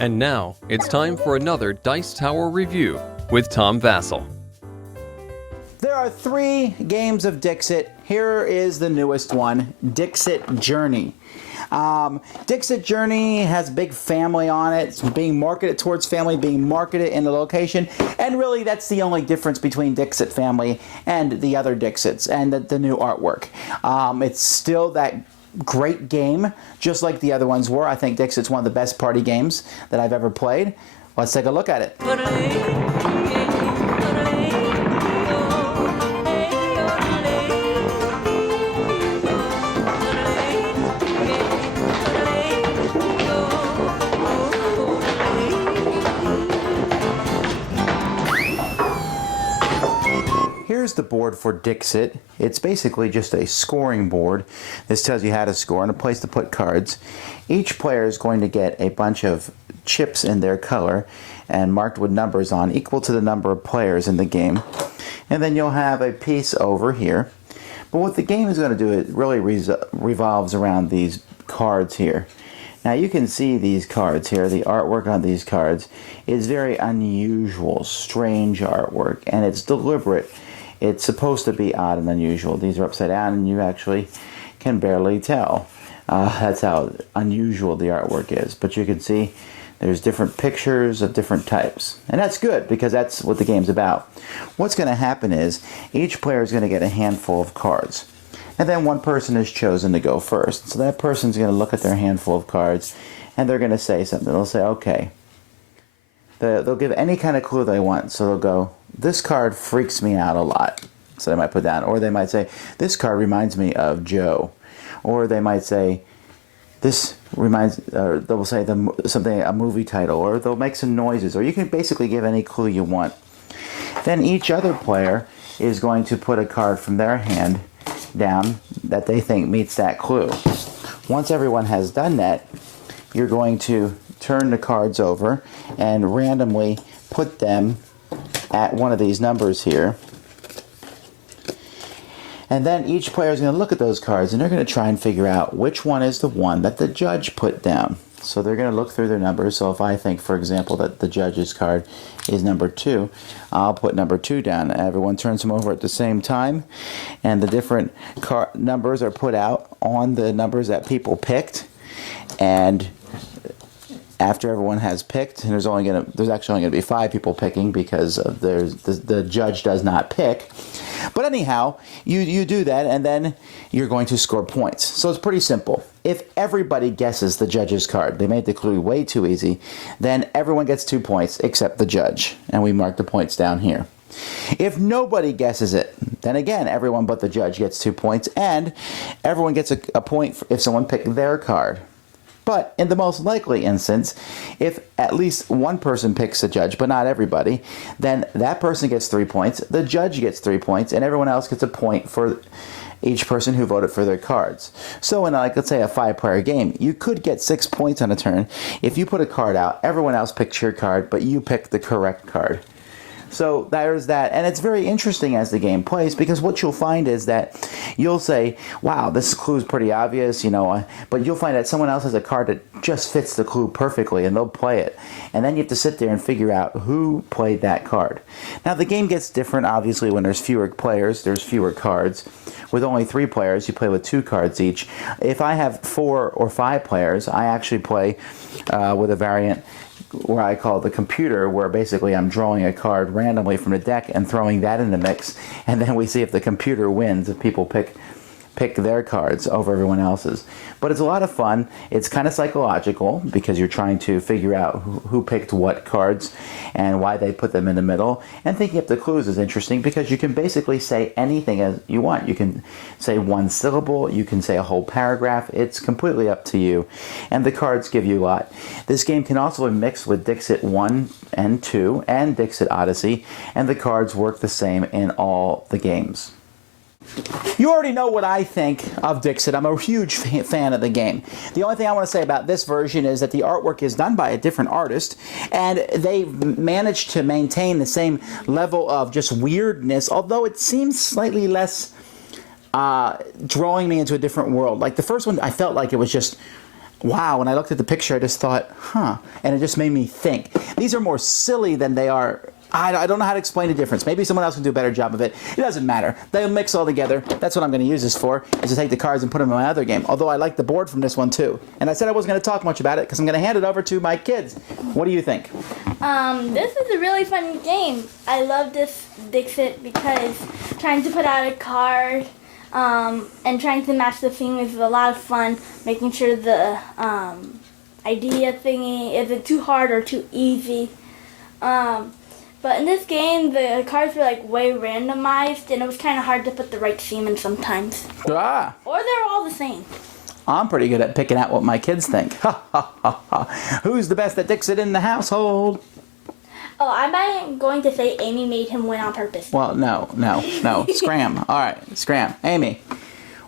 And now, it's time for another Dice Tower review with Tom Vasel. There are 3 games of Dixit. Here is the newest one, Dixit Journey. Dixit Journey has a big family on it. It's being marketed towards family, being marketed in the location. And really, that's the only difference between Dixit Family and the other Dixits and the new artwork. It's still that great game, just like the other ones were. I think Dixit's one of the best party games that I've ever played. Let's take a look at it. Here's the board for Dixit. It's basically just a scoring board. This tells you how to score and a place to put cards. Each player is going to get a bunch of chips in their color and marked with numbers on equal to the number of players in the game. And then you'll have a piece over here. But what the game is going to do, it really revolves around these cards here. Now you can see these cards here. The artwork on these cards is very unusual, strange artwork, and it's deliberate. It's supposed to be odd and unusual. These are upside down and you actually can barely tell. That's how unusual the artwork is. But you can see there's different pictures of different types. And that's good because that's what the game's about. What's going to happen is each player is going to get a handful of cards. And then one person is chosen to go first. So that person's going to look at their handful of cards and they're going to say something. They'll say, okay. They'll give any kind of clue they want. So they'll go, this card freaks me out a lot. So they might put down. Or they might say, this card reminds me of Joe. Or they might say, this reminds, or they'll say something, a movie title. Or they'll make some noises. Or you can basically give any clue you want. Then each other player is going to put a card from their hand down that they think meets that clue. Once everyone has done that, you're going to turn the cards over and randomly put them at one of these numbers here. And then each player is going to look at those cards and they're going to try and figure out which one is the one that the judge put down. So they're going to look through their numbers. So if I think, for example, that the judge's card is number 2, I'll put number 2 down. Everyone turns them over at the same time, and the different numbers are put out on the numbers that people picked. And after everyone has picked, and there's actually only going to be 5 people picking because the judge does not pick. But anyhow, you do that, and then you're going to score points. So it's pretty simple. If everybody guesses the judge's card, they made the clue way too easy, then everyone gets 2 points except the judge. And we mark the points down here. If nobody guesses it, then again, everyone but the judge gets 2 points, and everyone gets a point if someone picked their card. But in the most likely instance, if at least one person picks the judge, but not everybody, then that person gets 3 points, the judge gets 3 points, and everyone else gets a point for each person who voted for their cards. So in, let's say, a 5-player game, you could get 6 points on a turn. If you put a card out, everyone else picks your card, but you pick the correct card. So there's that, and it's very interesting as the game plays because what you'll find is that you'll say, wow, this clue is pretty obvious, but you'll find that someone else has a card that just fits the clue perfectly and they'll play it. And then you have to sit there and figure out who played that card. Now the game gets different, obviously, when there's fewer players, there's fewer cards. With only 3 players, you play with 2 cards each. If I have 4 or 5 players, I actually play with a variant where I call the computer, where basically I'm drawing a card randomly from the deck and throwing that in the mix, and then we see if the computer wins, if people pick their cards over everyone else's. But it's a lot of fun. It's kind of psychological because you're trying to figure out who picked what cards and why they put them in the middle. And thinking up the clues is interesting because you can basically say anything as you want. You can say one syllable, you can say a whole paragraph. It's completely up to you. And the cards give you a lot. This game can also be mixed with Dixit 1 and 2 and Dixit Odyssey, and the cards work the same in all the games. You already know what I think of Dixit. I'm a huge fan of the game. The only thing I want to say about this version is that the artwork is done by a different artist, and they managed to maintain the same level of just weirdness, although it seems slightly less drawing me into a different world. Like the first one, I felt like it was just wow, when I looked at the picture, I just thought, huh, and it just made me think. These are more silly than they are. I don't know how to explain the difference. Maybe someone else can do a better job of it. It doesn't matter. They'll mix all together. That's what I'm going to use this for, is to take the cards and put them in my other game. Although I like the board from this one too. And I said I wasn't going to talk much about it because I'm going to hand it over to my kids. What do you think? This is a really fun game. I love this Dixit because trying to put out a card and trying to match the theme is a lot of fun. Making sure the idea thingy isn't too hard or too easy. But in this game, the cards were like way randomized, and it was kind of hard to put the right theme in sometimes. Ah, Or they're all the same. I'm pretty good at picking out what my kids think. Ha ha ha ha. Who's the best at Dixit in the household? Oh, I'm going to say Amy made him win on purpose. Well, no. Scram. All right, Scram. Amy,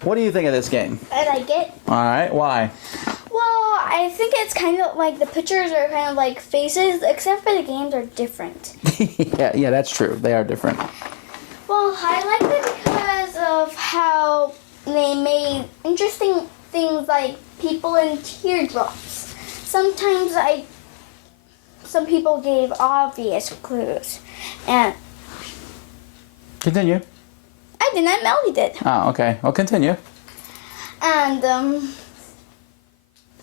what do you think of this game? I like it. All right, why? Well, I think it's kind of like the pictures are kind of like faces, except for the games are different. yeah, that's true. They are different. Well, I like it because of how they made interesting things like people in teardrops. Sometimes some people gave obvious clues, and Continue. I did not. Melody did. Oh, okay. Well, continue. And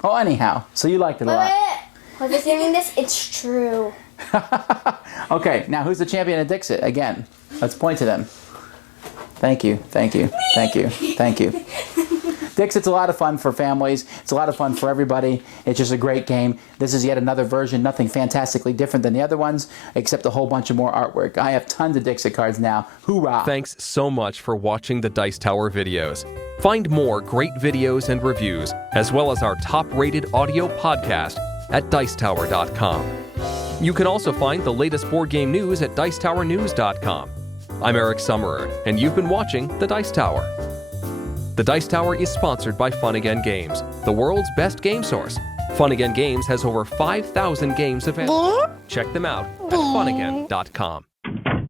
Oh, anyhow, so you liked it a lot. whoever's hearing this, it's true. Okay, now who's the champion of Dixit? Again, let's point to them. Thank you. Dixit's a lot of fun for families. It's a lot of fun for everybody. It's just a great game. This is yet another version, nothing fantastically different than the other ones, except a whole bunch of more artwork. I have tons of Dixit cards now. Hoorah! Thanks so much for watching the Dice Tower videos. Find more great videos and reviews, as well as our top-rated audio podcast at Dicetower.com. You can also find the latest board game news at Dicetowernews.com. I'm Eric Summerer, and you've been watching The Dice Tower. The Dice Tower is sponsored by Fun Again Games, the world's best game source. Fun Again Games has over 5,000 games available. Check them out at funagain.com.